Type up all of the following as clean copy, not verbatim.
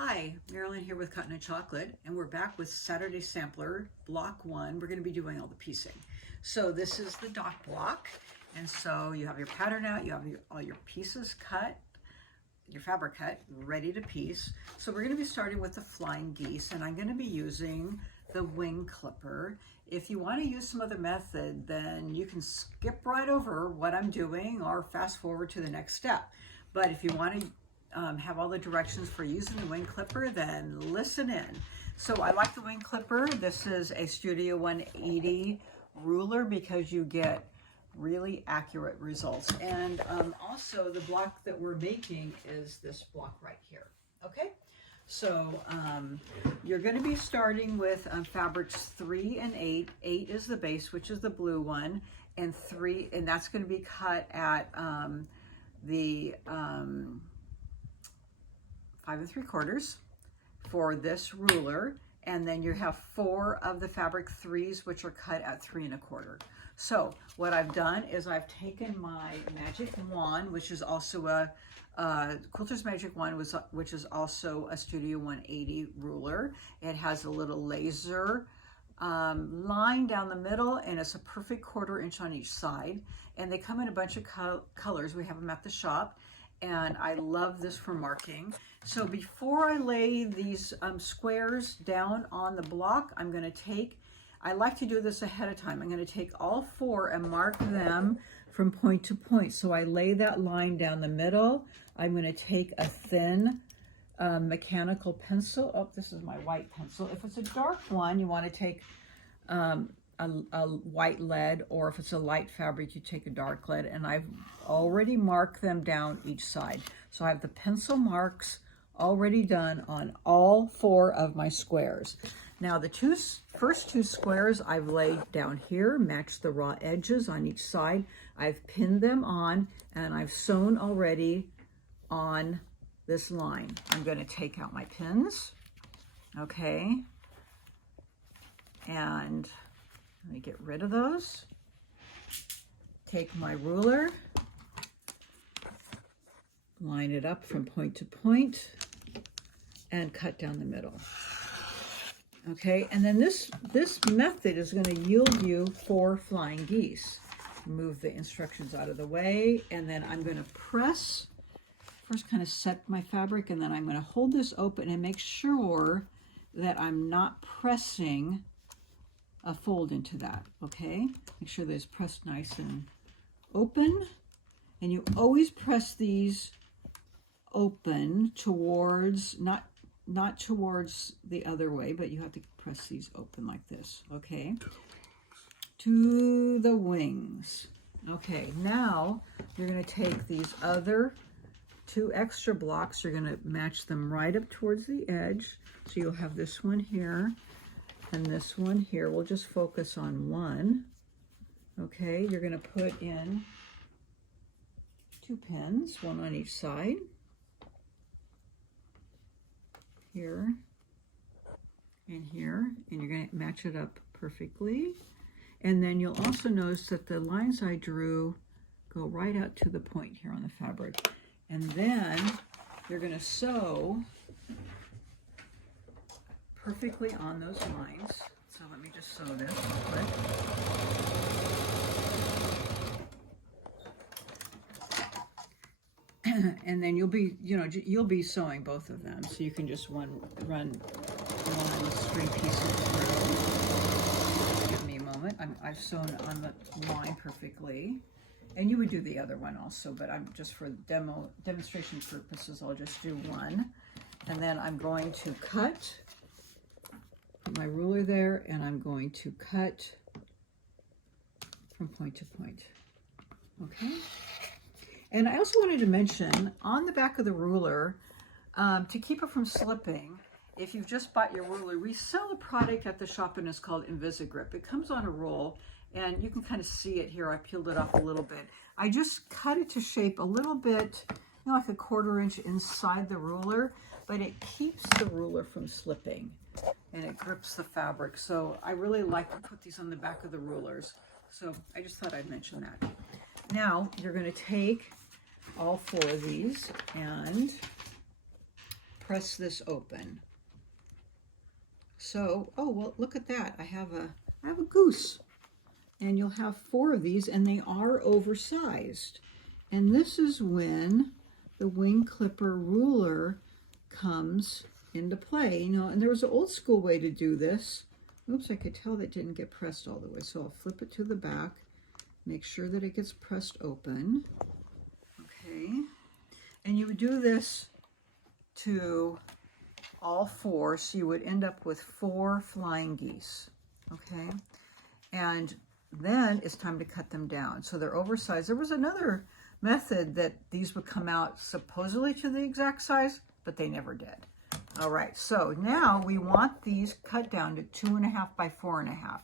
Hi, Marilyn here with Cotton and Chocolate, and we're back with Saturday Sampler, Block 1. We're going to be doing all the piecing. So this is the dot block, and so you have your pattern out, you have all your pieces cut, your fabric cut, ready to piece. So we're going to be starting with the flying geese, and I'm going to be using the wing clipper. If you want to use some other method, then you can skip right over what I'm doing or fast forward to the next step. But if you want to have all the directions for using the wing clipper, then listen in. So I like the wing clipper. This is a Studio 180 ruler because you get really accurate results. And also the block that we're making is this block right here. Okay, so you're going to be starting with fabrics 3 and 8. 8 is the base, which is the blue one, and 3, and that's going to be cut at the 5 3/4 for this ruler, and then you have 4 of the fabric 3s, which are cut at 3 1/4. So what I've done is I've taken my magic wand, which is also a Quilter's Magic Wand, which is also a Studio 180 ruler. It has a little laser line down the middle, and it's a perfect 1/4 inch on each side. And they come in a bunch of colors. We have them at the shop, and I love this for marking. So before I lay these squares down on the block, I'm going to take, I like to do this ahead of time. I'm going to take all 4 and mark them from point to point. So I lay that line down the middle. I'm going to take a thin mechanical pencil. Oh, this is my white pencil. If it's a dark one, you want to take a white lead, or if it's a light fabric, you take a dark lead. And I've already marked them down each side. So I have the pencil marks already done on all 4 of my squares. Now the first two squares I've laid down here, matched the raw edges on each side. I've pinned them on, and I've sewn already on this line. I'm going to take out my pins, okay, and let me get rid of those. Take my ruler, line it up from point to point, and cut down the middle. Okay, and then this method is going to yield you 4 flying geese. Move the instructions out of the way, and then I'm going to press, first kind of set my fabric, and then I'm going to hold this open and make sure that I'm not pressing a fold into that, okay? Make sure that it's pressed nice and open, and you always press these open towards, not towards the other way, but you have to press these open like this, okay? To the wings. Okay, now you're going to take these other 2 extra blocks, you're going to match them right up towards the edge. So you'll have this one here and this one here. We'll just focus on one. Okay, you're going to put in 2 pins, 1 on each side. Here and here, and you're going to match it up perfectly. And then you'll also notice that the lines I drew go right out to the point here on the fabric. And then you're going to sew perfectly on those lines. So let me just sew this real quick. And then you'll be sewing both of them, so you can just run one string piece through. Give me a moment. I've sewn on the line perfectly, and you would do the other one also, but I'm just for demonstration purposes, I'll just do one, and then I'm going to cut. Put my ruler there, and I'm going to cut from point to point. Okay. And I also wanted to mention, on the back of the ruler, to keep it from slipping, if you've just bought your ruler, we sell a product at the shop, and it's called Invisigrip. It comes on a roll, and you can kind of see it here. I peeled it off a little bit. I just cut it to shape a little bit, like a 1/4 inch inside the ruler, but it keeps the ruler from slipping, and it grips the fabric. So I really like to put these on the back of the rulers. So I just thought I'd mention that. Now you're going to take all 4 of these and press this open. So, oh, well, look at that. I have a goose. And you'll have 4 of these, and they are oversized. And this is when the wing clipper ruler comes into play. You know, and there was an old school way to do this. Oops, I could tell that didn't get pressed all the way. So I'll flip it to the back, make sure that it gets pressed open. Okay. And you would do this to all 4, so you would end up with 4 flying geese. Okay. And then it's time to cut them down. So they're oversized. There was another method that these would come out supposedly to the exact size, but they never did. All right, so now we want these cut down to 2.5 by 4.5.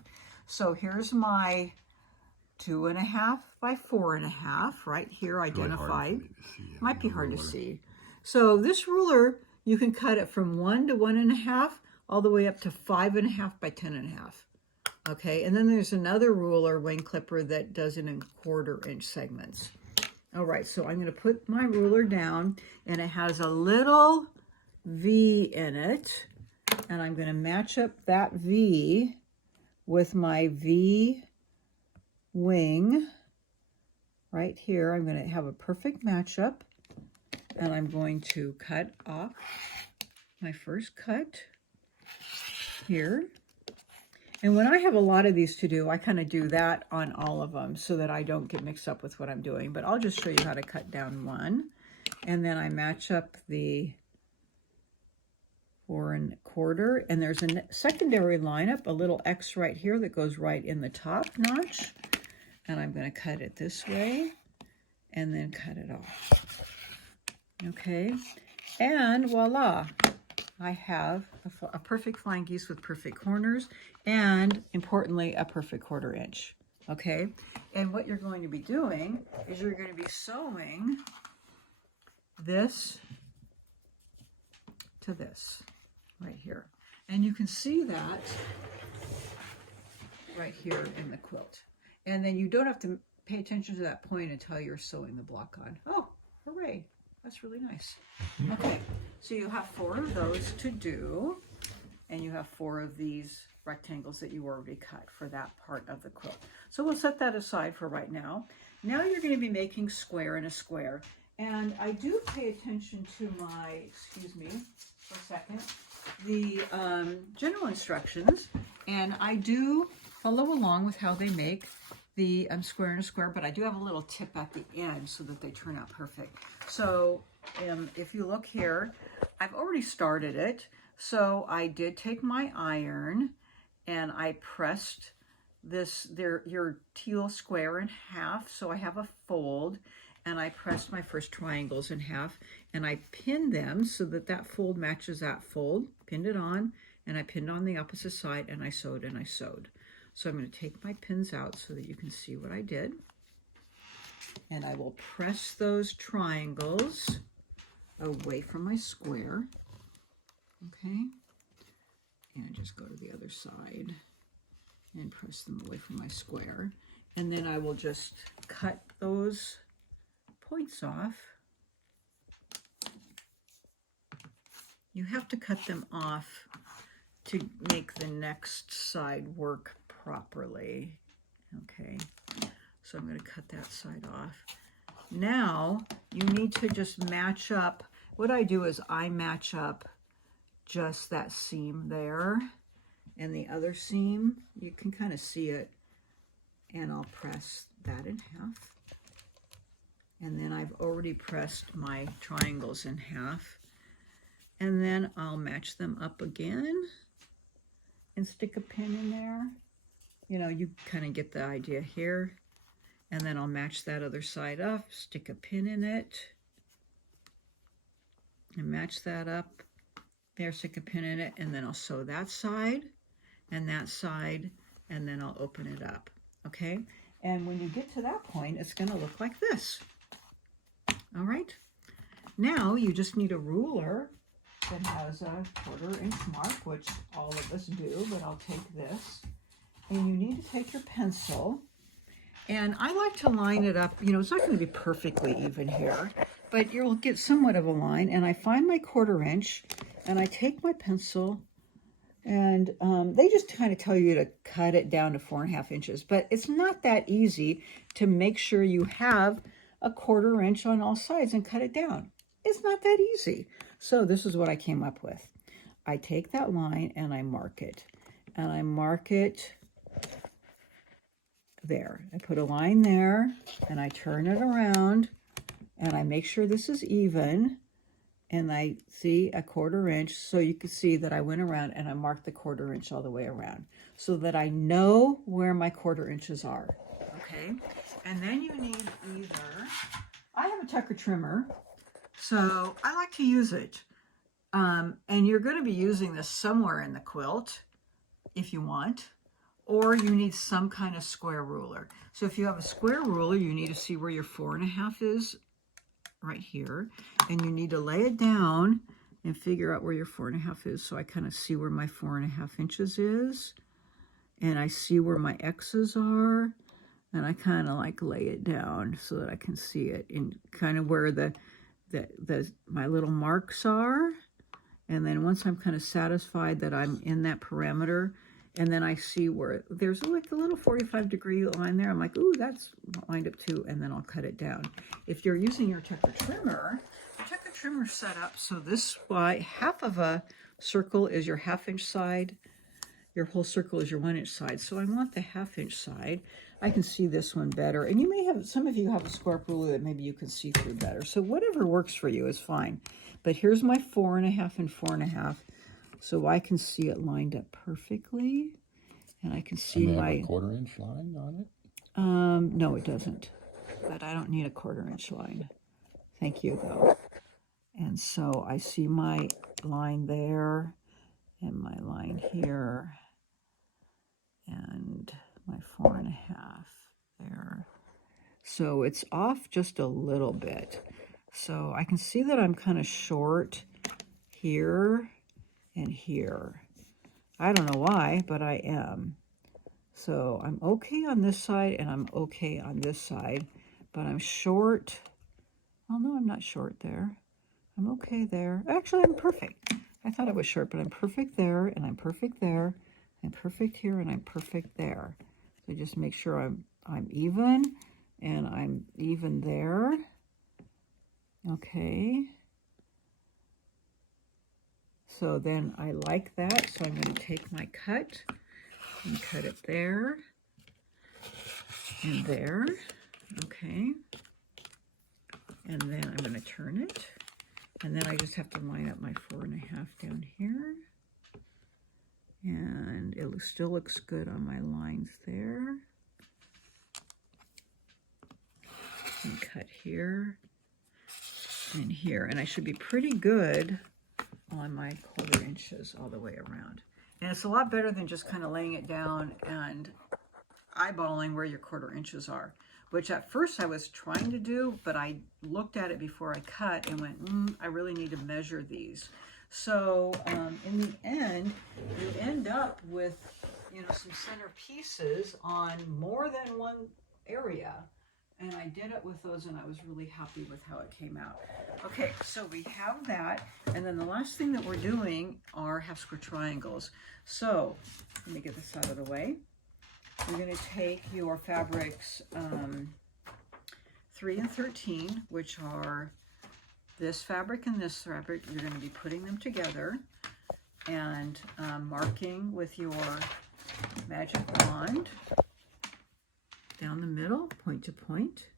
So here's my 2.5 by 4.5 right here identified. Might be hard to see. So this ruler, you can cut it from 1 to 1.5 all the way up to 5.5 by 10.5. Okay, and then there's another ruler, wing clipper, that does it in 1/4 inch segments. All right, so I'm going to put my ruler down, and it has a little V in it, and I'm going to match up that V with my V wing right here. I'm going to have a perfect matchup, and I'm going to cut off my first cut here. And when I have a lot of these to do, I kind of do that on all of them so that I don't get mixed up with what I'm doing. But I'll just show you how to cut down one. And then I match up the 4.25. And there's a secondary lineup, a little X right here that goes right in the top notch. And I'm going to cut it this way and then cut it off. Okay. And voila. I have a perfect flying geese with perfect corners and, importantly, a perfect 1/4 inch. Okay, and what you're going to be doing is you're going to be sewing this to this right here. And you can see that right here in the quilt. And then you don't have to pay attention to that point until you're sewing the block on. Oh, hooray. That's really nice. Okay, so you have 4 of those to do, and you have 4 of these rectangles that you already cut for that part of the quilt. So we'll set that aside for right now. Now you're going to be making square and a square. And I do pay attention to my, excuse me for a second, the general instructions, and I do follow along with how they make the square and a square, but I do have a little tip at the end so that they turn out perfect. So if you look here, I've already started it. So I did take my iron and I pressed your teal square in half. So I have a fold, and I pressed my first triangles in half, and I pinned them so that that fold matches that fold, pinned it on, and I pinned on the opposite side, and I sewed and I sewed. So I'm going to take my pins out so that you can see what I did. And I will press those triangles away from my square. Okay. And just go to the other side and press them away from my square. And then I will just cut those points off. You have to cut them off to make the next side work properly. Okay, so I'm going to cut that side off. Now you need to just match up. What I do is I match up just that seam there and the other seam. You can kind of see it, and I'll press that in half. And then I've already pressed my triangles in half, and then I'll match them up again and stick a pin in there. You know, you kind of get the idea here. And then I'll match that other side up, stick a pin in it, and match that up. There, stick a pin in it, and then I'll sew that side, and then I'll open it up, okay? And when you get to that point, it's gonna look like this. All right? Now, you just need a ruler that has a 1/4 inch mark, which all of us do, but I'll take this. And you need to take your pencil, and I like to line it up. You know, it's not going to be perfectly even here, but you'll get somewhat of a line. And I find my 1/4 inch, and I take my pencil, and they just kind of tell you to cut it down to 4.5 inches, but it's not that easy to make sure you have a 1/4 inch on all sides and cut it down. It's not that easy. So this is what I came up with. I take that line and I mark it, and I mark it there. I put a line there, and I turn it around, and I make sure this is even, and I see a 1/4 inch, so you can see that I went around and I marked the 1/4 inch all the way around, so that I know where my 1/4 inches are, okay? And then you need either, I have a Tucker trimmer, so I like to use it. And you're going to be using this somewhere in the quilt if you want, or you need some kind of square ruler. So if you have a square ruler, you need to see where your 4.5 is right here, and you need to lay it down and figure out where your 4.5 is. So I kind of see where my 4.5 inches is, and I see where my X's are, and I kind of like lay it down so that I can see it, and kind of where my little marks are. And then once I'm kind of satisfied that I'm in that parameter, and then I see where there's like a little 45-degree line there, I'm like, ooh, that's lined up too, and then I'll cut it down. If you're using your Tucker trimmer, the Tucker trimmer set up so this way, half of a circle is your 1/2 inch side, your whole circle is your 1 inch side. So I want the 1/2 inch side. I can see this one better, and you may have, some of you have a square ruler that maybe you can see through better. So whatever works for you is fine. But here's my 4.5 and 4.5, so I can see it lined up perfectly, and I can see and my a 1/4 inch line on it. No, it doesn't. But I don't need a 1/4 inch line. Thank you, though. And so I see my line there, and my line here, and my 4.5 there. So it's off just a little bit. So I can see that I'm kind of short here and here. I don't know why, but I am. So I'm okay on this side, and I'm okay on this side, but I'm short. Oh no, I'm not short there. I'm okay there. Actually, I'm perfect. I thought I was short, but I'm perfect there, and I'm perfect there. I'm perfect here, and I'm perfect there. So just make sure I'm even, and I'm even there. Okay. So then I like that, so I'm going to take my cut and cut it there and there. Okay. And then I'm going to turn it. And then I just have to line up my 4.5 down here. And it still looks good on my lines there. And cut here and here. And I should be pretty good on my 1/4 inches all the way around. And it's a lot better than just kind of laying it down and eyeballing where your 1/4 inches are, which at first I was trying to do, but I looked at it before I cut and went, I really need to measure these. So in the end, you end up with, you know, some center pieces on more than one area. And I did it with those, and I was really happy with how it came out. Okay, so we have that. And then the last thing that we're doing are half square triangles. So let me get this out of the way. You're going to take your fabrics 3 and 13, which are this fabric and this fabric. You're going to be putting them together and marking with your magic wand down the middle, point to point,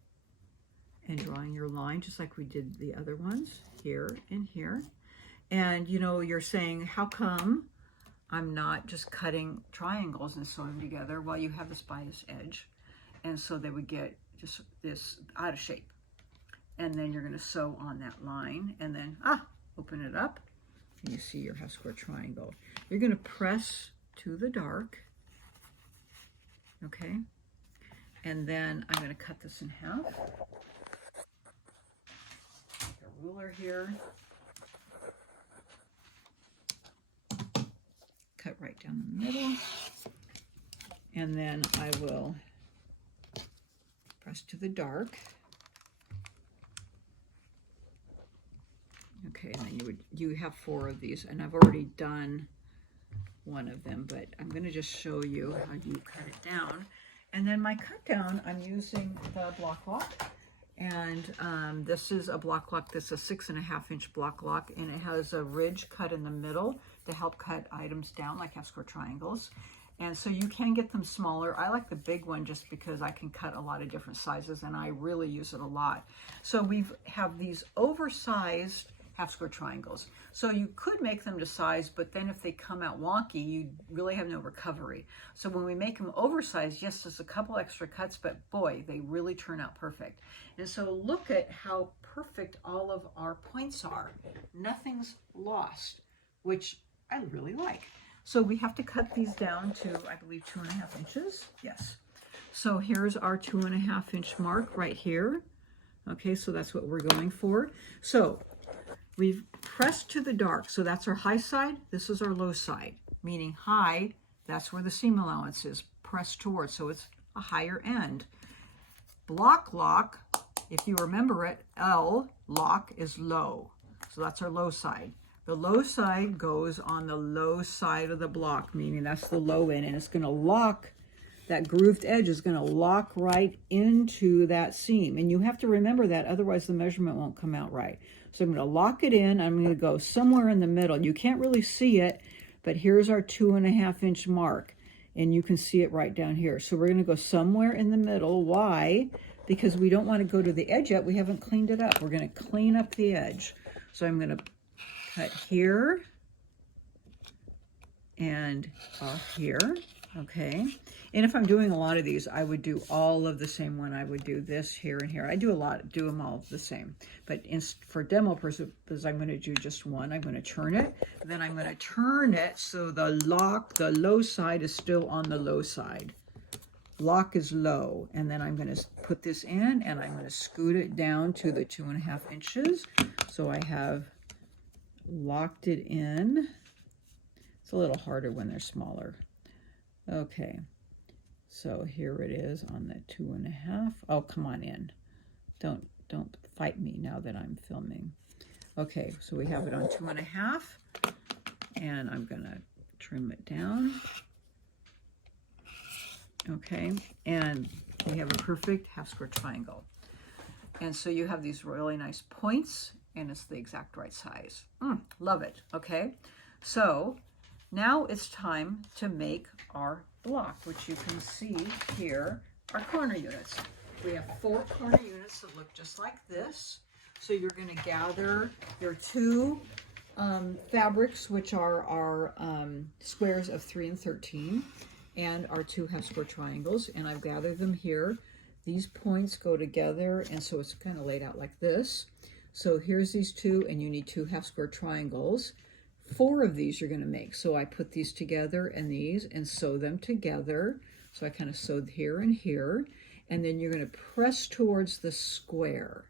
and drawing your line just like we did the other ones, here and here. And you know, you're saying, how come I'm not just cutting triangles and sewing them together? Well, you have this bias edge, and so they would get just this out of shape. And then you're going to sew on that line, and then open it up, and you see your half square triangle. You're going to press to the dark, okay? And then I'm going to cut this in half. Take a ruler here. Cut right down the middle. And then I will press to the dark. you have 4 of these, and I've already done one of them, but I'm going to just show you how you cut it down. And then my cut down, I'm using the block lock, and this is a block lock. This is a 6.5-inch block lock, and it has a ridge cut in the middle to help cut items down like half square triangles. And so you can get them smaller. I like the big one just because I can cut a lot of different sizes, and I really use it a lot. So we have these oversized half square triangles. So you could make them to size, but then if they come out wonky, you really have no recovery. So when we make them oversized, yes, there's a couple extra cuts, but boy, they really turn out perfect. And so look at how perfect all of our points are. Nothing's lost, which I really like. So we have to cut these down to, I believe, 2.5 inches. Yes. So here's our 2.5-inch mark right here. Okay, so that's what we're going for. So we've pressed to the dark. So that's our high side. This is our low side, meaning high, that's where the seam allowance is pressed towards. So it's a higher end. Block lock, if you remember it, L lock is low. So that's our low side. The low side goes on the low side of the block, meaning that's the low end, and it's going to lock, that grooved edge is going to lock right into that seam. And you have to remember that, otherwise the measurement won't come out right. So I'm going to lock it in. I'm going to go somewhere in the middle. You can't really see it, but here's our 2.5-inch mark, and you can see it right down here. So we're going to go somewhere in the middle. Why? Because we don't want to go to the edge yet. We haven't cleaned it up. We're going to clean up the edge. So I'm going to cut here and off here, okay? And if I'm doing a lot of these, I would do all of the same one. I would do this here and here. I do them all the same. But for demo purposes, I'm going to do just one. I'm going to turn it. Then I'm going to turn it so the low side is still on the low side. Lock is low. And then I'm going to put this in, and I'm going to scoot it down to the 2.5 inches. So I have locked it in. It's a little harder when they're smaller. Okay, so here it is on the 2.5. Oh, come on in. Don't fight me now that I'm filming. Okay, so we have it on 2.5, and I'm gonna trim it down. Okay, and we have a perfect half square triangle. And so you have these really nice points, and it's the exact right size. Love it. Okay, so now it's time to make our block, which you can see here are corner units. We have 4 corner units that look just like this. So you're going to gather your 2 fabrics, which are our squares of 3 and 13, and our 2 half square triangles, and I've gathered them here. These points go together, and so it's kind of laid out like this. So here's these 2, and you need 2 half square triangles. 4 of these you're going to make. So I put these together and these and sew them together. So I kind of sewed here and here. And then you're going to press towards the square.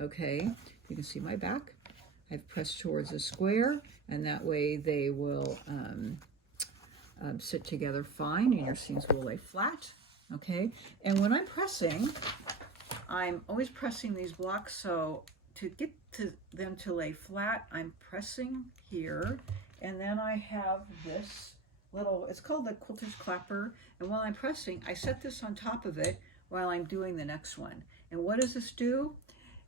Okay, you can see my back. I've pressed towards the square, and that way they will sit together fine, and your seams will lay flat. Okay, and when I'm pressing, I'm always pressing these blocks, so to get them to lay flat, I'm pressing here, and then I have this little, it's called the quilter's clapper, and while I'm pressing, I set this on top of it while I'm doing the next one. And what does this do?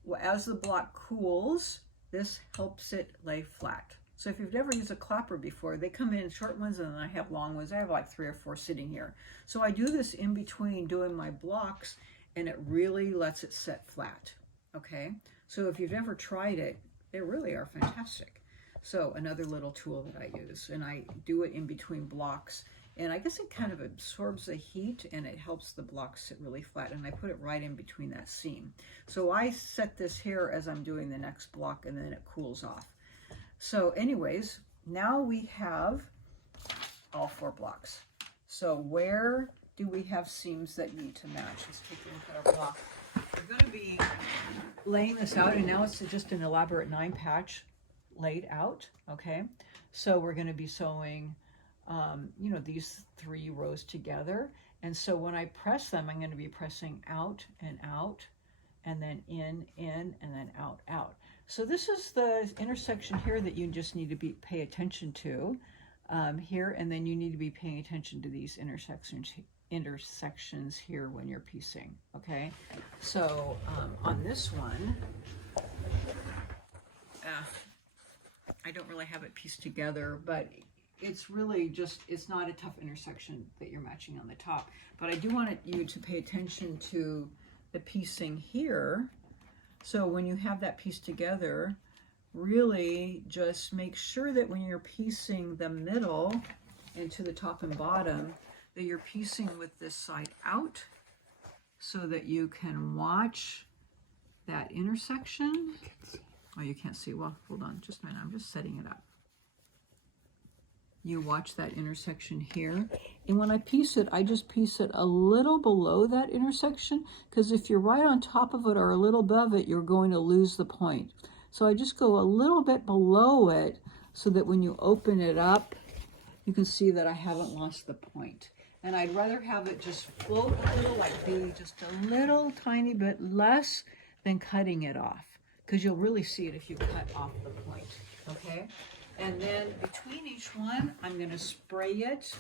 Well, as the block cools, this helps it lay flat. So if you've never used a clapper before, they come in short ones, and then I have long ones. I have like 3 or 4 sitting here. So I do this in between doing my blocks, and it really lets it set flat. Okay, so if you've never tried it, they really are fantastic. So another little tool that I use, and I do it in between blocks, and I guess it kind of absorbs the heat, and it helps the blocks sit really flat, and I put it right in between that seam. So I set this here as I'm doing the next block, and then it cools off. So anyways, now we have all 4 blocks. So where do we have seams that need to match? Let's take a look at our block. We're going to be laying this out, and now it's just an elaborate 9 patch laid out. Okay, so we're going to be sewing you know, these 3 rows together, and so when I press them, I'm going to be pressing out, and then in, and then out. So this is the intersection here that you just need to pay attention to here, and then you need to be paying attention to these intersections here when you're piecing, okay? So on this one, I don't really have it pieced together, but it's really just, it's not a tough intersection that you're matching on the top. But I do want you to pay attention to the piecing here. So when you have that pieced together, really just make sure that when you're piecing the middle into the top and bottom, that you're piecing with this side out so that you can watch that intersection. Oh, you can't see. Well, hold on just a minute. I'm just setting it up. You watch that intersection here. And when I piece it, I just piece it a little below that intersection, because if you're right on top of it or a little above it, you're going to lose the point. So I just go a little bit below it so that when you open it up, you can see that I haven't lost the point. And I'd rather have it just float a little, like be just a little tiny bit less than cutting it off, because you'll really see it if you cut off the point, okay? And then between each one, I'm going to spray it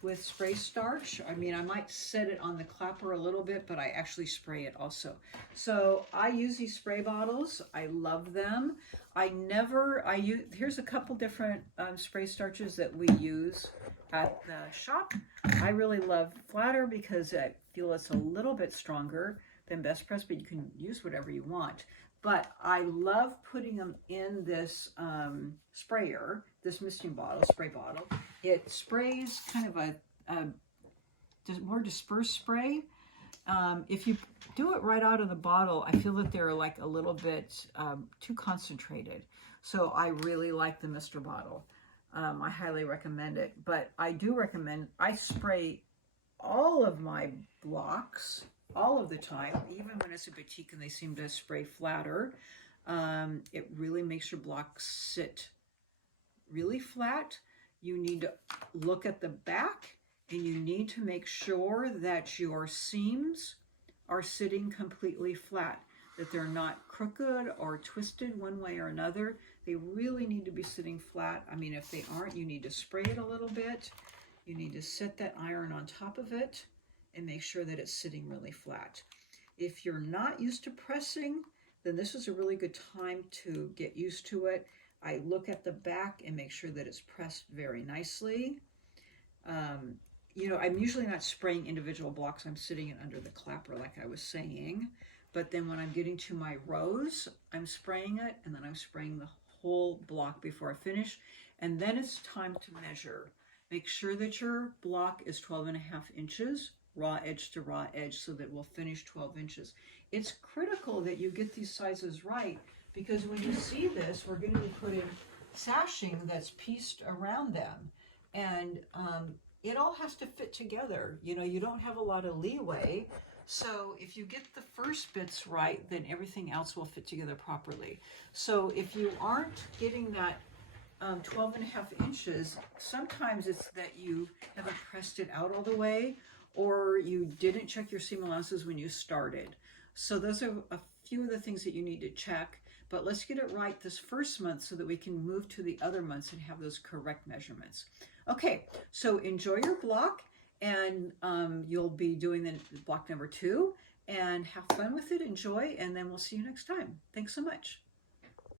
with spray starch. I mean, I might set it on the clapper a little bit, but I actually spray it also. So I use these spray bottles. I love them. Here's a couple different spray starches that we use at the shop. I really love Flatter because I feel it's a little bit stronger than Best Press, but you can use whatever you want. But I love putting them in this sprayer, this spray bottle. It sprays kind of a more dispersed spray. If you do it right out of the bottle, I feel that they're like a little bit too concentrated. So I really like the Mr. bottle. I highly recommend it. But I do recommend, I spray all of my blocks all of the time, even when it's a boutique and they seem to spray flatter. It really makes your blocks sit really flat. You need to look at the back, and you need to make sure that your seams are sitting completely flat, that they're not crooked or twisted one way or another. They really need to be sitting flat. I mean, if they aren't, you need to spray it a little bit. You need to set that iron on top of it and make sure that it's sitting really flat. If you're not used to pressing, then this is a really good time to get used to it. I look at the back and make sure that it's pressed very nicely. You know, I'm usually not spraying individual blocks. I'm sitting it under the clapper like I was saying. But then when I'm getting to my rows, I'm spraying it, and then I'm spraying the whole block before I finish. And then it's time to measure. Make sure that your block is 12.5 inches, raw edge to raw edge, so that we'll finish 12 inches. It's critical that you get these sizes right, because when you see this, we're going to be putting sashing that's pieced around them. And it all has to fit together. You know, you don't have a lot of leeway. So if you get the first bits right, then everything else will fit together properly. So if you aren't getting that 12.5 inches, sometimes it's that you haven't pressed it out all the way, or you didn't check your seam allowances when you started. So those are a few of the things that you need to check. But let's get it right this first month so that we can move to the other months and have those correct measurements. Okay, so enjoy your block, and you'll be doing the block number 2, and have fun with it, enjoy, and then we'll see you next time. Thanks so much.